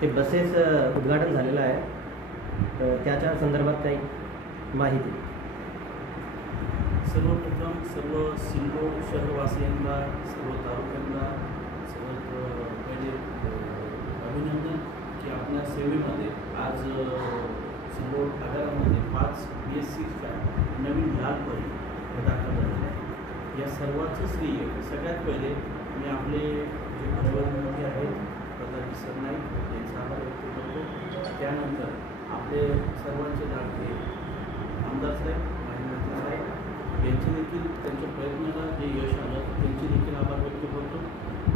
ते बसेस उद्घाटन झालेलं आहे, तर त्याच्या संदर्भात काही माहिती. सर्वप्रथम सर्व सिल्लोड शहरवासियांना, सर्व तालुक्यांना सर्वात पहिले अभिनंदन की आपल्या सेवेमध्ये आज सिल्लोड आगारामध्ये 5 BSCच्या नवीन लाल बरी दाखल झालेल्या आहेत. या सर्वांचं श्रेय सगळ्यात पहिले मी आपले जे प्रधानमंत्री आहेत प्रताप सरनाईक यांचा आभार व्यक्त करतो. त्यानंतर आपले सर्वांचे लाडके आमदार साहेब, माजी साहेब यांचे देखील त्यांच्या प्रयत्नाला जे यश आलं त्यांचे देखील आभार व्यक्त करतो.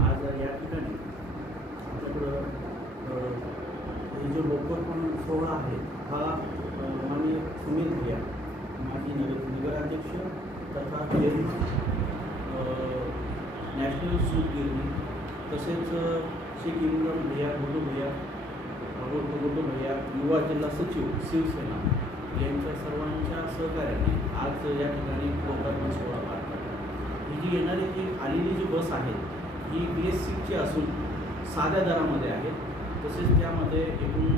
आज या ठिकाणी आपल्याकडं हे जो लोकार्पण सोहळा आहे हा माननीय सुनील भैया माजी नगराध्यक्ष तथा चेअरमन नॅशनल सूत गिरणी, तसेच शेख इम्रान भैया, गुड्डू भैया युवा जिल्हा सचिव शिवसेना यांच्या सर्वांच्या सहकार्याने आज या ठिकाणी लोकार्पण सोहळा पार पडला. ही जी येणारी जी आलेली जी बस आहे ही BSCची असून साध्या दरामध्ये आहे. तसेच त्यामध्ये एकूण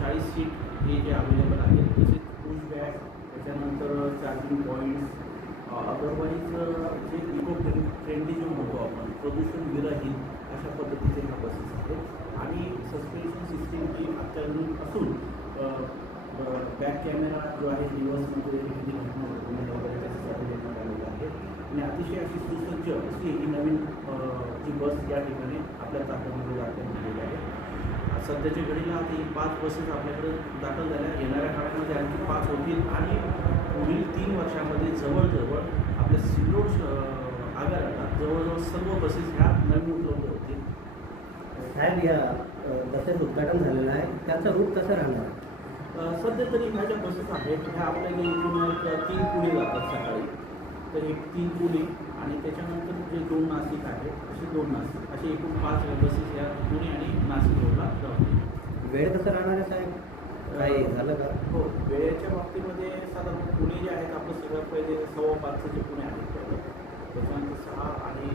40 सीट हे जे अवेलेबल आहेत, तसेच पुश बॅग, त्याच्यानंतर चार्जिंग पॉईंट्स, अदरवाईज जे इको फ्रेंडली जे म्हणतो आपण प्रदूषण विरहित अशा पद्धतीचे ह्या बसेस आहेत. आणि सस्पेन्शन सिस्टीम ही अत्याधुनिक असून बॅक कॅमेरा जो आहे रिव्हर्समध्ये एखादी घटना घडली वगैरे त्याच्यासाठी देण्यात आलेला आहे. आणि अतिशय अशी सुसज्ज अशी ही नवीन जी बस या ठिकाणी आपल्या ताफ्यामध्ये दाखल झालेली आहे. सध्याच्या घडीला आता ही 5 बसेस आपल्याकडे दाखल झाल्या. येणाऱ्या काळामध्ये आणखी 5 होतील आणि पुढील 3 वर्षामध्ये जवळजवळ आपल्या सिल्लोड आगाराला जवळजवळ सर्व बसेस ह्या नवीन उपलब्ध होतील. साहेब, या बसेस उद्घाटन झालेलं आहे, त्याचं रूट कसं राहणार? सध्या तरी ह्या ज्या बसेस आहेत ह्या आपल्याला इथून 3 पुणे जातात सकाळी, तर एक 3 पुणे आणि त्याच्यानंतर जे 2 नाशिक आहेत असे 2 नाशिक, असे एकूण 5 बसेस या पुणे आणि नाशिक रोडला धावतील. वेळ कसं राहणार आहे साहेब, काही झालं का? हो, वेळेच्या बाबतीमध्ये साधारण पुणे जे आहेत आपलं सगळ्यात पहिले 5:15 जे पुणे आहेत पहिलं, त्याच्यानंतर 6 आणि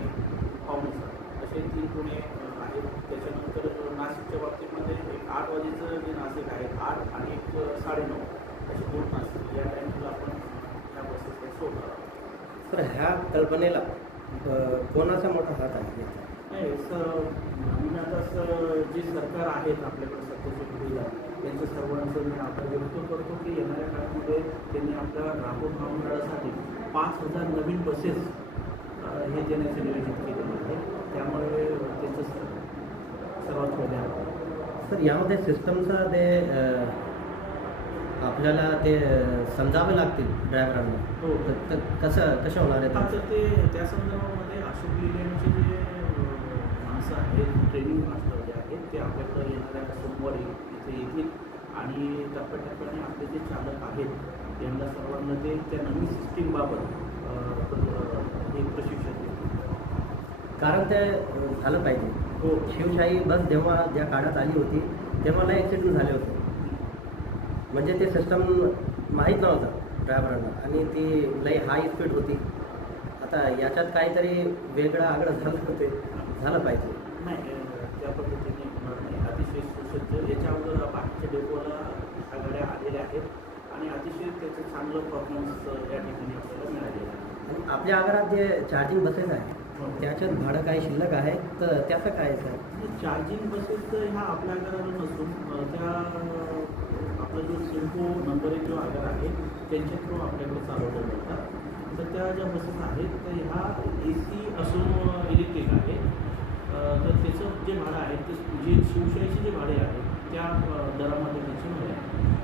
6:45 असे 3 पुणे आहेत. त्याच्यानंतर नाशिकच्या बाबतीमध्ये एक 8 वाजेचं जे नाशिक आहे 8 आणि एक 9:30 असे 2 नाशिक. या टाईमला आपण ह्या बसेस सोडणार. तर ह्या कल्पनेला कोणाचा मोठा हात आहे? नाही सर, आम्ही आता जे सरकार आहेत आपल्याकडे सध्याच्या पिढीला त्यांच्या सर्वांचं मी आभार व्यक्त करतो की येणाऱ्या काळामध्ये त्यांनी आपल्या राबून महामंडळासाठी 5,000 नवीन बसेस हे देण्याचे नियोजित केलेलं आहे. त्यामुळे त्याचं सर्वात पहिले आहे. सर, यामध्ये सिस्टमचा ते आपल्याला ते समजावे लागतील ड्रायव्हरांना. हो, तर कसं होणार आहे? तर ते त्या संदर्भामध्ये अशोक लेलँडचे जे माणसं आहेत, ट्रेनिंग मास्टर जे आहेत ते आपल्याकडं येणाऱ्या सोमवारी इथे येतील आणि टप्प्याटप्प्याने आपले जे चालक आहेत यांना सर्वांना ते त्या नवीन सिस्टीमबाबत हे प्रशिक्षण देतील. कारण ते झालं पाहिजे. हो, शिवशाही बस जेव्हा ज्या काळात आली होती तेव्हा लय ॲक्सिडेंट झाले होते. म्हणजे ते सिस्टम माहीत नव्हतं ड्रायव्हरांना आणि ती लई हाय स्पीड होती. आता याच्यात काहीतरी वेगळं आगळं झालं पाहिजे. नाही त्या पद्धतीने होणार नाही. अतिशय सुसज्ज याच्या अगोदर बाकीच्या डेपोला ह्या गाड्या आलेल्या आहेत आणि अतिशय त्याचं चांगलं परफॉर्मन्स या ठिकाणी आपल्याला मिळालेलं आहे. आणि आपल्या आगारात जे चार्जिंग बसेस आहेत त्याच्यात भाडं काही शिल्लक आहे, तर त्याचं काय सर? चार्जिंग बसेस तर ह्या आपल्या आगाराला नसून त्या आपला जो सिम्पो नंबर 1 जो आगार आहे त्यांच्या थ्रू आपल्याकडे चालवल्या जातात. तर त्या ज्या बसेस आहेत तर ह्या AC असून इलेक्ट्रिक आहे. तर त्याचं जे भाडं आहे ते जे शिवशाहीचे जे भाडे आहेत त्या दरामध्ये त्याची भाडे आहे.